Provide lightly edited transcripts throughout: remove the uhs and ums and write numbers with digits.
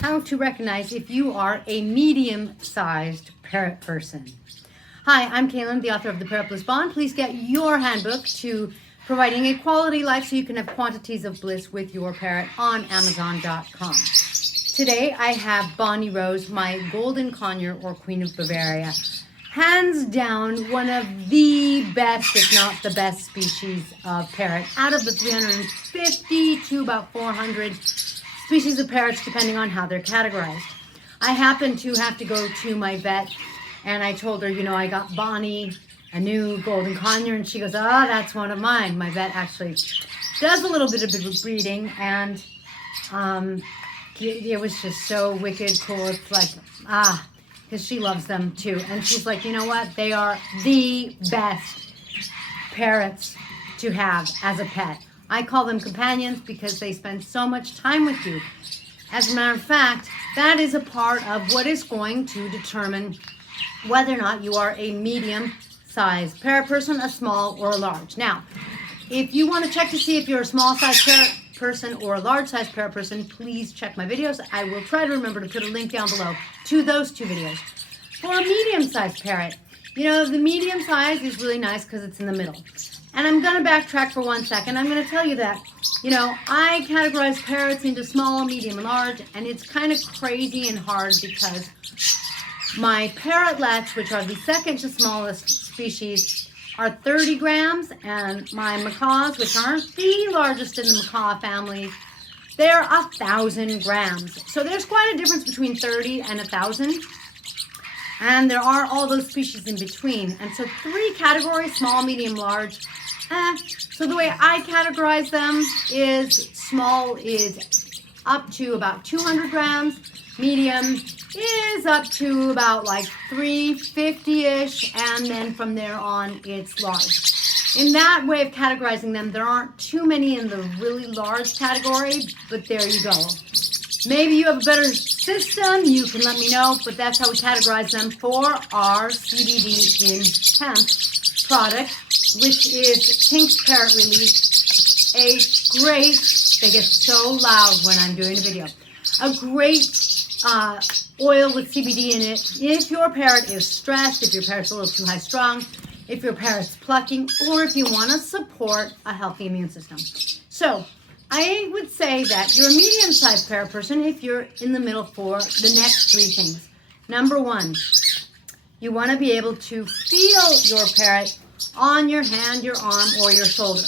how to recognize if you are a medium-sized parrot person. Hi, I'm Kaylin, the author of The Parrot Bliss Bond. Please get your handbook to providing a quality life so you can have quantities of bliss with your parrot on Amazon.com. Today I have Bonnie Rose, my golden conure or Queen of Bavaria. Hands down, one of the best, if not the best species of parrot. Out of the 350 to about 400 species of parrots, depending on how they're categorized. I happen to have to go to my vet, and I told her, I got Bonnie a new golden conure, and she goes, that's one of mine. My vet actually does a little bit of breeding, and it was just so wicked cool. It's like, because she loves them too. And she's like, you know what? They are the best parrots to have as a pet. I call them companions because they spend so much time with you. As a matter of fact, that is a part of what is going to determine whether or not you are a medium-sized parrot person, a small, or a large. Now, if you want to check to see if you're a small-sized parrot person or a large-sized parrot person, please check my videos. I will try to remember to put a link down below to those two videos. For a medium-sized parrot, the medium size is really nice because it's in the middle. And I'm going to backtrack for 1 second. I'm going to tell you that, I categorize parrots into small, medium, and large, and it's kind of crazy and hard because my parrotlets, which are the second to smallest species, are 30 grams, and my macaws, which aren't the largest in the macaw family, they're 1,000 grams. So there's quite a difference between 30 and 1,000. And there are all those species in between. And so 3 categories, small, medium, large. So the way I categorize them is small is up to about 200 grams. Medium is up to about like 350-ish. And then from there on, it's large. In that way of categorizing them, there aren't too many in the really large category, but there you go. Maybe you have a better system, you can let me know, but that's how we categorize them for our CBD in hemp product, which is Pink Parrot Release, a great, they get so loud when I'm doing a video, a great oil with CBD in it. If your parrot is stressed, if your parrot's a little too high strung, if your parrot's plucking, or if you want to support a healthy immune system. So I would say that you're a medium-sized parrot person if you're in the middle for the next 3 things. Number 1, you want to be able to feel your parrot on your hand, your arm, or your shoulder.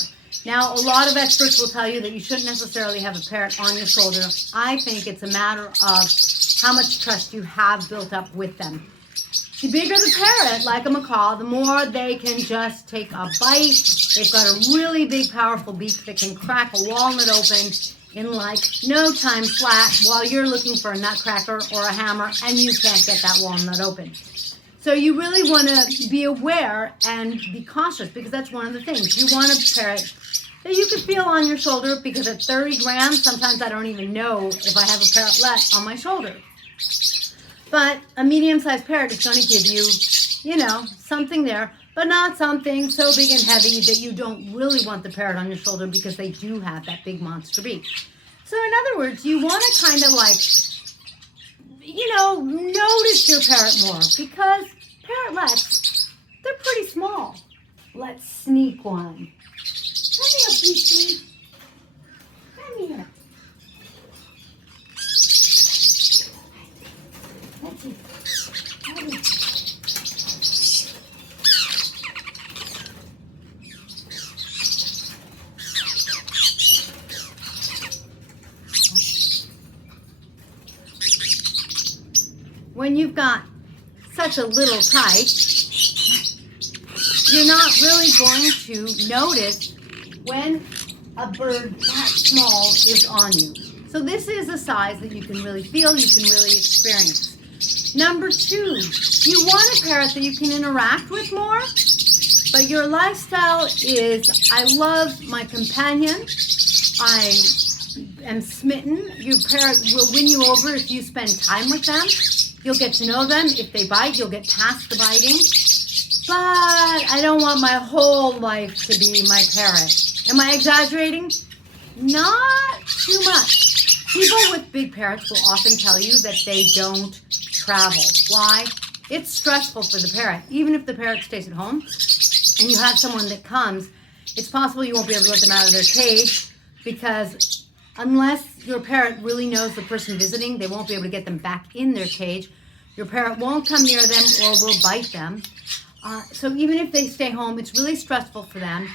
Now, a lot of experts will tell you that you shouldn't necessarily have a parrot on your shoulder. I think it's a matter of how much trust you have built up with them. The bigger the parrot, like a macaw, the more they can just take a bite. They've got a really big, powerful beak that can crack a walnut open in like no time flat while you're looking for a nutcracker or a hammer and you can't get that walnut open. So you really want to be aware and be cautious because that's one of the things. You want a parrot that you can feel on your shoulder because at 30 grams, sometimes I don't even know if I have a parrotlet on my shoulder. But a medium-sized parrot is going to give you, something there, but not something so big and heavy that you don't really want the parrot on your shoulder because they do have that big monster beak. So in other words, you want to kind of like, notice your parrot more because parrotlets, they're pretty small. Let's sneak one. Come here, Peachy. Come here. Let's see. When you've got such a little kite, you're not really going to notice when a bird that small is on you. So this is a size that you can really feel, you can really experience. Number 2, you want a parrot that you can interact with more, but your lifestyle is, I love my companion, I am smitten. Your parrot will win you over if you spend time with them. You'll get to know them. If they bite, you'll get past the biting. But I don't want my whole life to be my parrot. Am I exaggerating? Not too much. People with big parrots will often tell you that they don't travel. Why? It's stressful for the parrot. Even if the parrot stays at home and you have someone that comes, it's possible you won't be able to let them out of their cage, because unless your parrot really knows the person visiting, they won't be able to get them back in their cage. Your parrot won't come near them or will bite them. So even if they stay home, it's really stressful for them.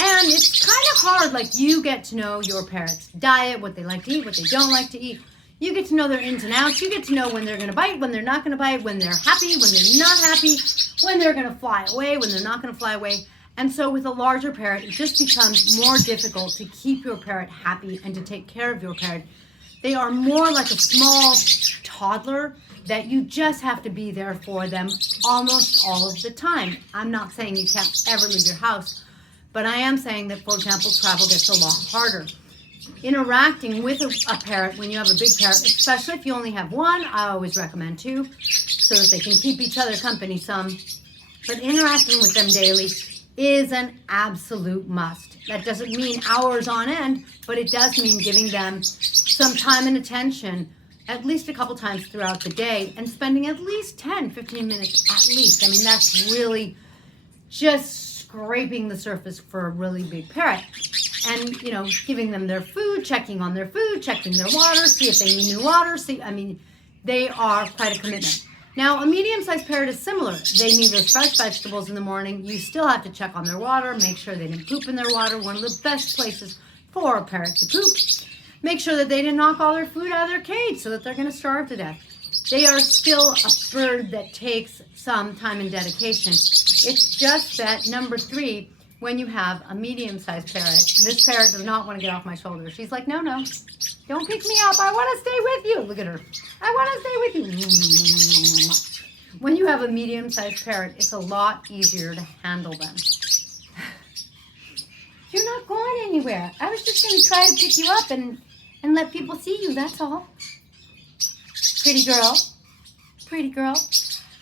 And it's kind of hard, like you get to know your parrot's diet, what they like to eat, what they don't like to eat. You get to know their ins and outs. You get to know when they're going to bite, when they're not going to bite, when they're happy, when they're not happy, when they're going to fly away, when they're not going to fly away. And so with a larger parrot, it just becomes more difficult to keep your parrot happy and to take care of your parrot. They are more like a small toddler that you just have to be there for them almost all of the time. I'm not saying you can't ever leave your house, but I am saying that, for example, travel gets a lot harder. Interacting with a parrot, when you have a big parrot, especially if you only have one, I always recommend two, so that they can keep each other company some. But interacting with them daily is an absolute must. That doesn't mean hours on end, but it does mean giving them some time and attention at least a couple times throughout the day, and spending at least 10, 15 minutes at least. I mean, that's really just scraping the surface for a really big parrot. And, you know, giving them their food, checking on their food, checking their water, see if they need new water. They are quite a commitment. Now, a medium-sized parrot is similar. They need those fresh vegetables in the morning. You still have to check on their water, make sure they didn't poop in their water. One of the best places for a parrot to poop. Make sure that they didn't knock all their food out of their cage so that they're going to starve to death. They are still a bird that takes some time and dedication. It's just that, number 3, when you have a medium-sized parrot, this parrot does not want to get off my shoulder. She's like, no, don't pick me up. I want to stay with you. Look at her. I want to stay with you. When you have a medium-sized parrot, it's a lot easier to handle them. You're not going anywhere. I was just going to try to pick you up and let people see you. That's all. Pretty girl. Pretty girl.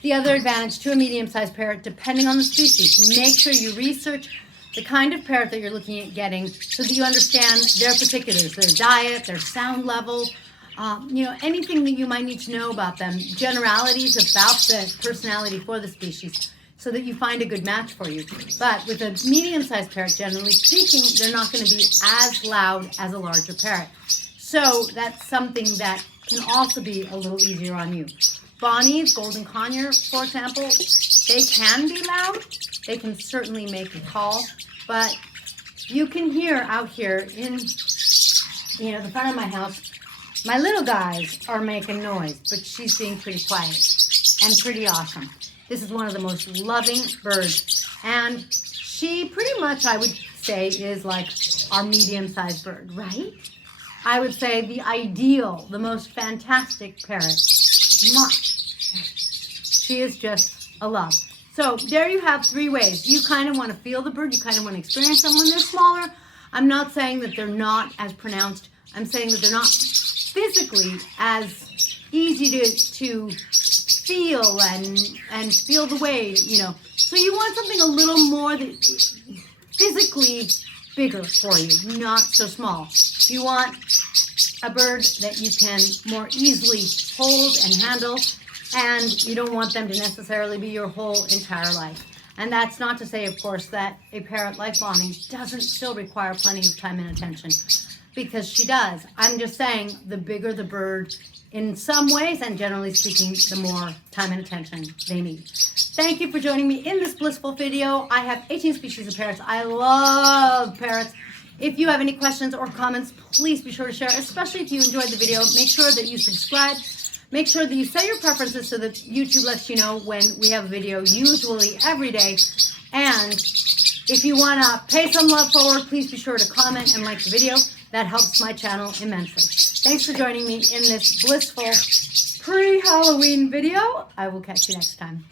The other advantage to a medium-sized parrot, depending on the species, make sure you research the kind of parrot that you're looking at getting so that you understand their particulars, their diet, their sound level, anything that you might need to know about them, generalities about the personality for the species, so that you find a good match for you. But with a medium-sized parrot, generally speaking, they're not going to be as loud as a larger parrot. So that's something that can also be a little easier on you. Bonnies, golden conure, for example, they can be loud. They can certainly make a call, but you can hear out here in, the front of my house, my little guys are making noise, but she's being pretty quiet and pretty awesome. This is one of the most loving birds, and she pretty much, I would say, is like our medium-sized bird, right? I would say the ideal, the most fantastic parrot. Mwah. She is just a love. So there you have 3 ways. You kind of want to feel the bird. You kind of want to experience them when they're smaller. I'm not saying that they're not as pronounced. I'm saying that they're not physically as easy to feel and feel the way, So you want something a little more physically bigger for you, not so small. You want a bird that you can more easily hold and handle, and you don't want them to necessarily be your whole entire life. And that's not to say, of course, that a parrot like Bonnie doesn't still require plenty of time and attention, because she does. I'm just saying the bigger the bird in some ways, and generally speaking, the more time and attention they need. Thank you for joining me in this blissful video. I have 18 species of parrots. I love parrots. If you have any questions or comments, please be sure to share, especially if you enjoyed the video. Make sure that you subscribe. Make sure that you set your preferences so that YouTube lets you know when we have a video, usually every day. And if you want to pay some love forward, please be sure to comment and like the video. That helps my channel immensely. Thanks for joining me in this blissful pre-Halloween video. I will catch you next time.